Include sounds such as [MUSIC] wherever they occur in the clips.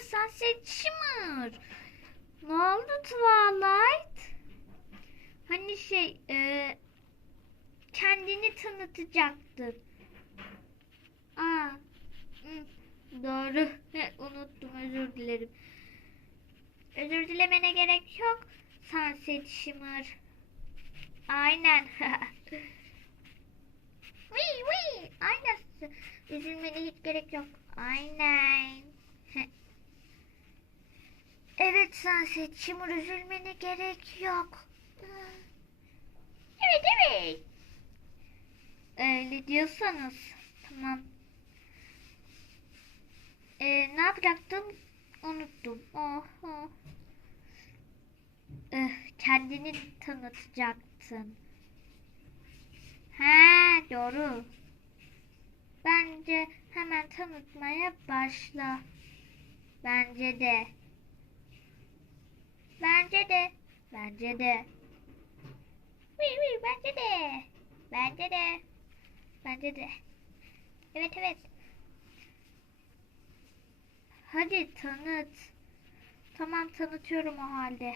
Sunset Shimmer. Ne oldu Twilight? Hani şey, e, kendini tanıtacaktın. Aa, doğru. Unuttum, özür dilerim. Özür dilemene gerek yok. Sunset Shimmer. Aynen. [LAUGHS] Wee wee. Aynen. Üzülmene hiç gerek yok. Aynen. Evet Sunset Shimmer üzülmene gerek yok. Evet evet. Öyle diyorsanız. Tamam. Ee, ne yapacaktım? Unuttum. Oh, oh. Eh, kendini tanıtacaktın. Ha, doğru. Bence hemen tanıtmaya başla. Bence de. Bence de. Bence de. Wii wii bence de. Bence de. Bence de. Evet evet. Hadi tanıt. Tamam tanıtıyorum o halde.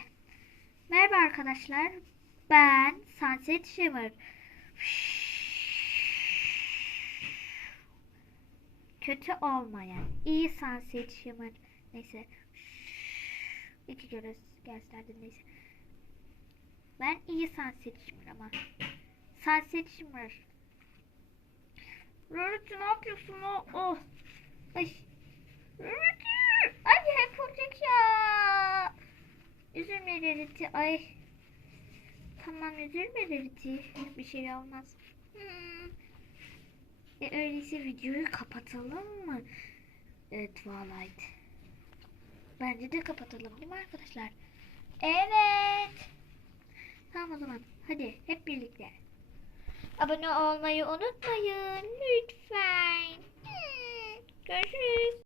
Merhaba arkadaşlar. Ben Sunset Shimmer. Kötü olmayan, iyi Sunset Shimmer. Neyse. İki kere gösterdim neyse. Ben iyi Sunset Shimmer ama. Sunset Shimmer. Rarity ne yapıyorsun o? Oh. Ay. Rarity. Ay hep olacak ya. Üzülme Rarity. Ay. Tamam üzülme Rarity. Bir şey olmaz. Hmm. E, öyleyse videoyu kapatalım mı? E, Twilight. Bence de kapatalım değil mi arkadaşlar? Evet. Tamam o zaman. Hadi hep birlikte. Abone olmayı unutmayın. Lütfen. Görüşürüz.